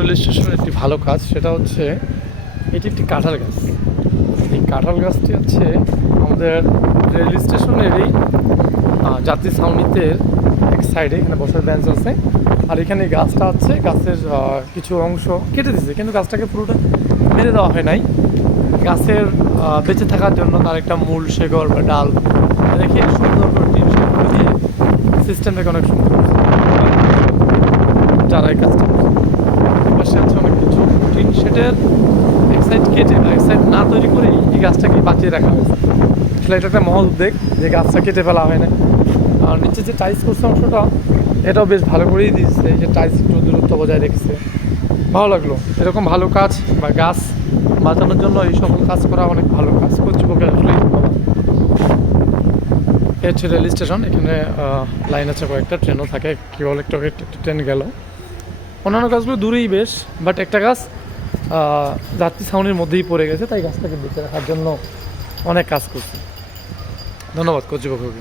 Rail স্টেশনের একটি ভালো কাজ, সেটা হচ্ছে এটি একটি কাঁঠাল গাছ। এই কাঁঠাল গাছটি হচ্ছে আমাদের রেল স্টেশনেরই যাত্রী ছাউনিতে এক সাইডে, এখানে বসার বেঞ্চ আছে। আর এখানে গাছটা আছে, গাছের কিছু অংশ কেটে দিয়েছে, কিন্তু গাছটাকে পুরোটা মেরে দেওয়া হয় নাই। গাছের বেঁচে থাকার জন্য তার একটা মূল শেকড় বা ডাল রেখে সুন্দর করে টিন দিয়ে সিস্টেমটাকে অনেক সুন্দর যারা এই কাজটা। পাশে আছে অনেক কিছু টিন শেডের এক সাইড কেটে এক সাইড না তৈরি করেই এই গাছটাকে বাঁচিয়ে রাখা হয়েছে। আসলে এটা একটা মহৎ উদ্যোগ যে গাছটা কেটে ফেলা হয় না। আর নিচে যে টাইলস করছে অংশটা, এটাও বেশ ভালো করেই দিয়েছে। যে টাইলস একটু দূরত্ব বজায় রেখেছে। ভালো লাগল। এরকম ভালো কাজ বা গাছ বাঁচানোর জন্য এই সকল কাজ করা অনেক ভালো কাজ কর্তৃপক্ষের আসলে এ হচ্ছে রেল স্টেশন এখানে লাইন আছে কয়েকটা ট্রেনও থাকে। কি বলে, একটা একটা ট্রেন গেল। অন্যান্য গাছগুলো দূরেই বেশ বাট একটা গাছ যাত্রী ছাউনির মধ্যেই পড়ে গেছে, তাই গাছটাকে বেঁচে রাখার জন্য অনেক কাজ করছে। ধন্যবাদ কর্তৃপক্ষকে